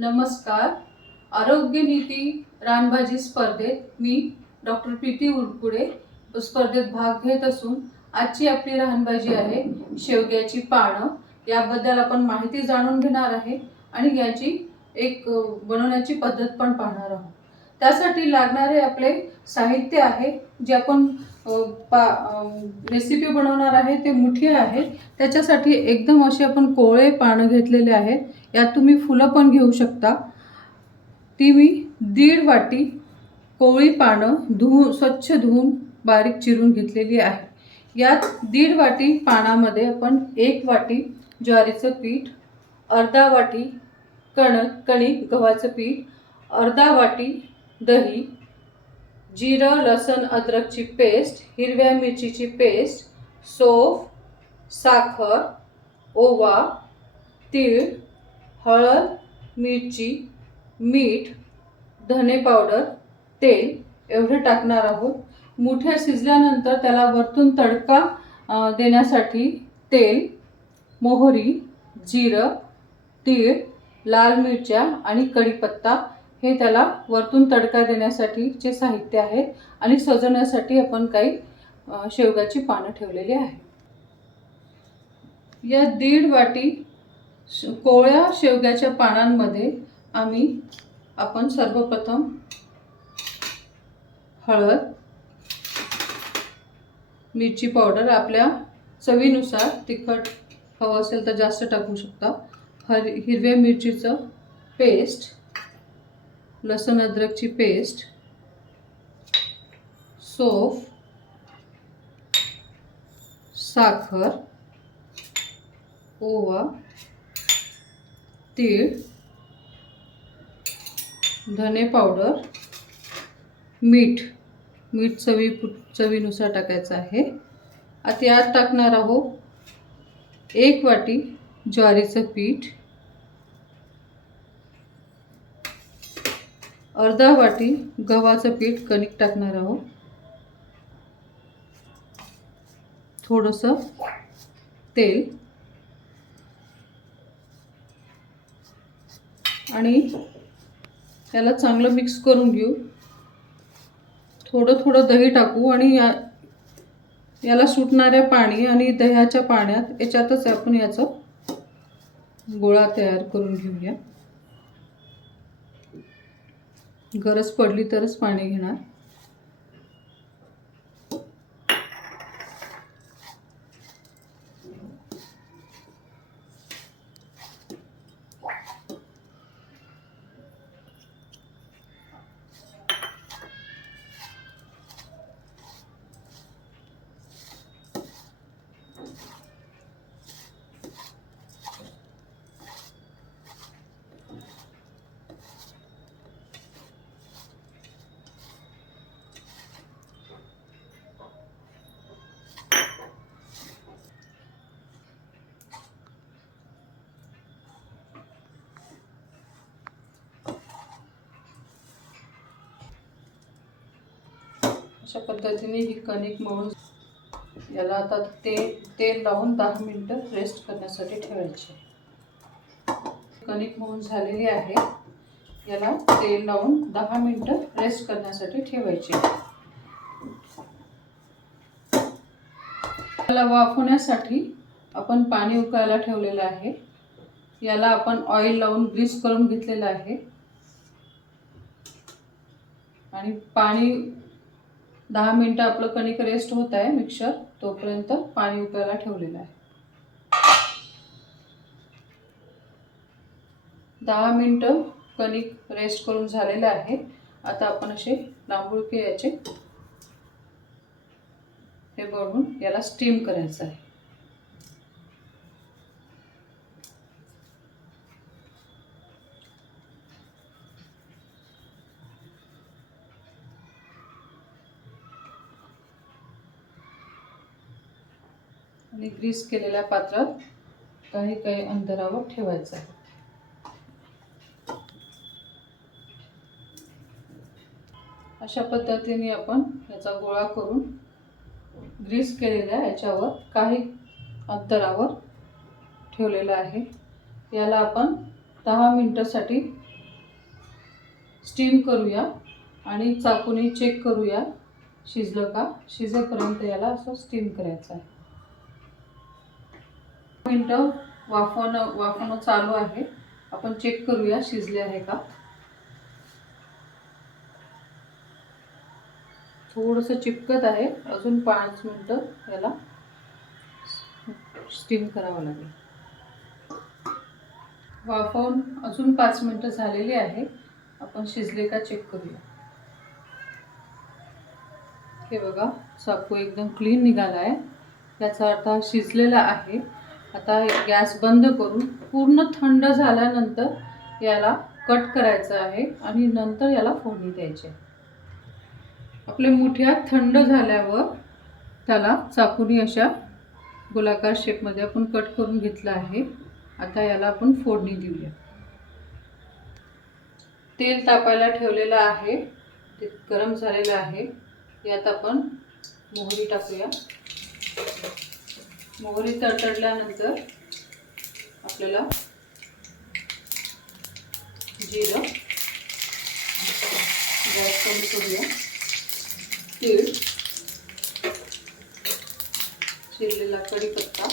नमस्कार. आरोग्य नीती रानभाजी स्पर्धेत मी डॉक्टर प्रीती उरपुडे स्पर्धेत भाग घेत असून आजची आपली रानभाजी आहे शेवग्याची पानं. याबद्दल आपण माहिती जाणून घेणार आहे आणि याची एक बनवण्याची पद्धत पण पाहणार आहोत. त्यासाठी लागणारे आपले साहित्य आहे जे आपण पा रेसिपी बनवणार आहे ते मुठी आहे त्याच्यासाठी एकदम असे आपण कोवळे पानं घेतलेले आहेत. यात तुम्ही फुलं पण घेऊ शकता. ती मी दीड वाटी कोवळी पानं धुवून स्वच्छ धुवून बारीक चिरून घेतलेली आहे. यात दीड वाटी पानामध्ये आपण एक वाटी ज्वारीचं पीठ अर्धा वाटी कणक कणिक गव्हाचं पीठ अर्धा वाटी दही जिरं लसण अद्रकची पेस्ट हिरव्या मिरचीची पेस्ट सोफ साखर ओवा तीळ हळद मिरची मीठ धने पावडर तेल एवढं टाकणार आहोत. मुठ्या शिजल्यानंतर त्याला वरतून तडका देण्यासाठी तेल मोहरी जिरं तीळ लाल मिरच्या आणि कढीपत्ता हे त्याला वरतून तडका देण्यासाठीचे साहित्य आहे आणि सजवण्यासाठी आपण काही शेवगाची पानं ठेवलेली आहे. या दीड वाटी श- कोवळ्या शेवग्याच्या पानांमध्ये आम्ही आपण सर्वप्रथम हळद मिरची पावडर आपल्या चवीनुसार तिखट हवं असेल तर जास्त टाकू शकता. हर हिरव्या मिरचीचं पेस्ट लसण अद्रकची पेस्ट सोफ साखर ओवा तीळ धने पावडर मीठ. मीठ चवी चवीनुसार टाकायचं आहे. आता यात टाकणार आहोत एक वाटी ज्वारीचं पीठ अर्धा वाटी गव्हाचं पीठ कणिक टाकणार आहोत. थोडंसं तेल. आणि त्याला चांगलं मिक्स करून घेऊ. थोडं थोडं दही टाकू आणि या याला सुटणाऱ्या पाणी आणि दह्याच्या पाण्यात याच्यातच आपण याचा गोळा तयार करून घेऊया. गरज पडली तरच पाणी घेणार. अशा पद्धतीने ही कणिक मळून याला आता ते तेल लावून दहा मिनटं रेस्ट करण्यासाठी ठेवायचे. कणिक मळून झालेली आहे. याला तेल लावून दहा मिनटं रेस्ट करण्यासाठी ठेवायचे. याला वाफवण्यासाठी आपण पाणी उकळायला ठेवलेलं आहे. याला आपण ऑइल लावून ग्रीस करून घेतलेलं आहे. आणि पाणी दहा मिनटं आपलं कणिक रेस्ट होत आहे मिक्सर तोपर्यंत पाणी उकळायला ठेवलेलं आहे. दहा मिनटं कणिक रेस्ट करून झालेलं आहे. आता आपण असे लांबुळके याचे हे बनवून याला स्टीम करायचं आहे. आणि ग्रीस केलेल्या पात्रात काही काही अंतरावर ठेवायचं आहे. अशा पद्धतीने आपण याचा गोळा करून ग्रीस केलेल्या याच्यावर काही अंतरावर ठेवलेला आहे. याला आपण दहा मिनटासाठी स्टीम करूया आणि चाकूने चेक करूया शिजलं का? शिजेपर्यंत याला असं स्टीम करायचं आहे. मिनटं वाफवणं वाफवणं चालू आहे. आपण चेक करूया शिजले आहे का? थोडंसं चिपकत आहे. अजून पाच मिनटं याला स्टीम करावं लागेल. वाफवून अजून पाच मिनटं झालेली आहे. आपण शिजले का चेक करूया. हे बघा चाकू एकदम क्लीन निघाला आहे. याचा अर्थ शिजलेला आहे. आता गॅस बंद करून पूर्ण थंड झाल्यानंतर याला कट करायचं आहे आणि नंतर याला फोडणी द्यायची आहे. आपल्या मुठ्या थंड झाल्यावर त्याला चाकूनी अशा गोलाकार शेपमध्ये आपण कट करून घेतलं आहे. आता याला आपण फोडणी देऊया. तेल तापायला ठेवलेलं आहे. ते गरम झालेलं आहे. यात आपण मोहरी टाकूया. मोहरी तडतडल्यानंतर आपल्याला जिरं गॅस कमी करूया तीळ चिरलेला कढीपत्ता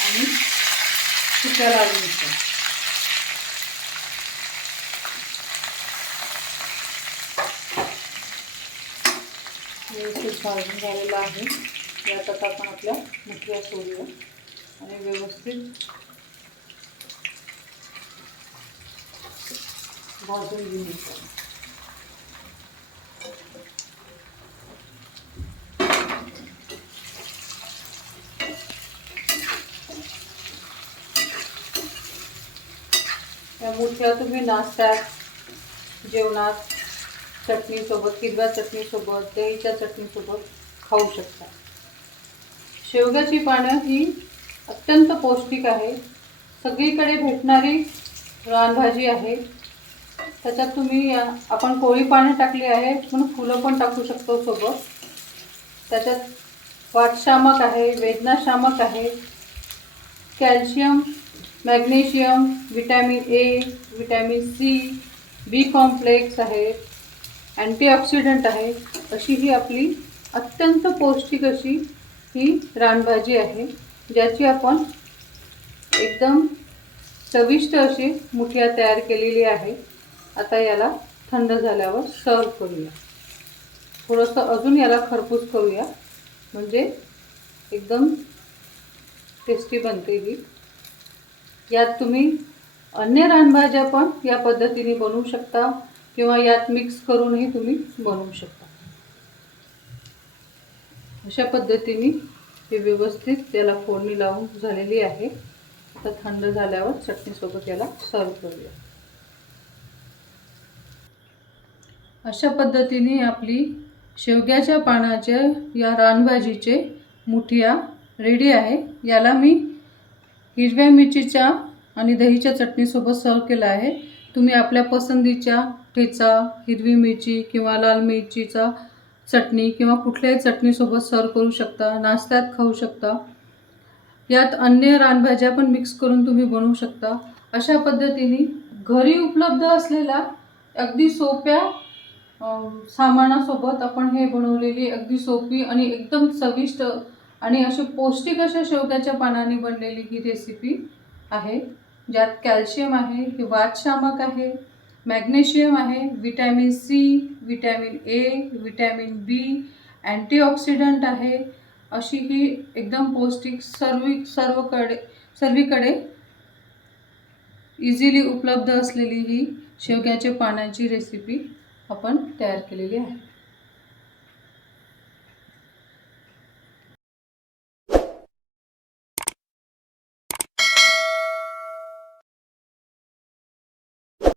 आणि सुक्या लाल मिरच्या. व्यवस्थित भाजून झालेलं आहे. या आता आपण आपल्या मुठ्या सोडूया. आणि व्यवस्थित भाजून घेऊन येतो. या मुठ्या तुम्ही नाश्त्यात जेवणात चटणीसोबत हिरव्या चटणीसोबत दहीच्या चटणीसोबत खाऊ शकता. शेवग्याची पानं ही अत्यंत पौष्टिक आहे. सगळीकडे भेटणारी रानभाजी आहे. त्याच्यात तुम्ही आपण कोळी पानं टाकली आहे म्हणून फुलं पण टाकू शकतो सोबत. त्याच्यात वाटशामक आहे वेदनाशामक आहे. Calcium magnesium vitamin A vitamin C B complex आहे. अँटीऑक्सिडंट आहे. अशी ही आपली अत्यंत पौष्टिक अशी ही रानभाजी आहे ज्याची आपण एकदम चविष्ट अशी मुठिया तयार केलेली आहे. आता याला थंड झाल्यावर सर्व करूया. थोडंसं अजून याला खरपूस करूया. म्हणजे एकदम टेस्टी बनते ही. यात तुम्ही अन्य रानभाज्या पण या पद्धतीने बनवू शकता किंवा यात मिक्स करूनही तुम्ही बनवू शकता. अशा पद्धतीने हे व्यवस्थित त्याला फोडणी लावून झालेली आहे. आता थंड झाल्यावर चटणीसोबत याला सर्व करूया. अशा पद्धतीने आपली शेवग्याच्या पानाच्या या रानभाजीचे मुठिया रेडी आहे. याला मी हिरव्या मिरचीच्या आणि दहीच्या चटणीसोबत सर्व केलं आहे. तुम्ही आपल्या पसंतीच्या ठेचा हिरवी मिरची किंवा लाल मिरचीचा चटणी किंवा कुठल्याही चटणीसोबत सर्व करू शकता नाश्त्यात खाऊ शकता. यात अन्य रानभाज्या पण मिक्स करून तुम्ही बनवू शकता. अशा पद्धतीने घरी उपलब्ध असलेल्या अगदी सोप्या सामानासोबत आपण हे बनवलेली अगदी सोपी आणि एकदम चविष्ट आणि अशी पौष्टिक अशा शेवग्याच्या पानाने बनलेली ही रेसिपी आहे. ज्यात कॅल्शियम आहे हे वातशामक आहे मॅग्नेशियम आहे vitamin C vitamin A vitamin B antioxidant आहे. अशी ही एकदम पौष्टिक सर्व सर्वकडे सर्वीकडे इझिली उपलब्ध असलेली ही शेवग्याच्या पानांची रेसिपी आपण तयार केलेली आहे.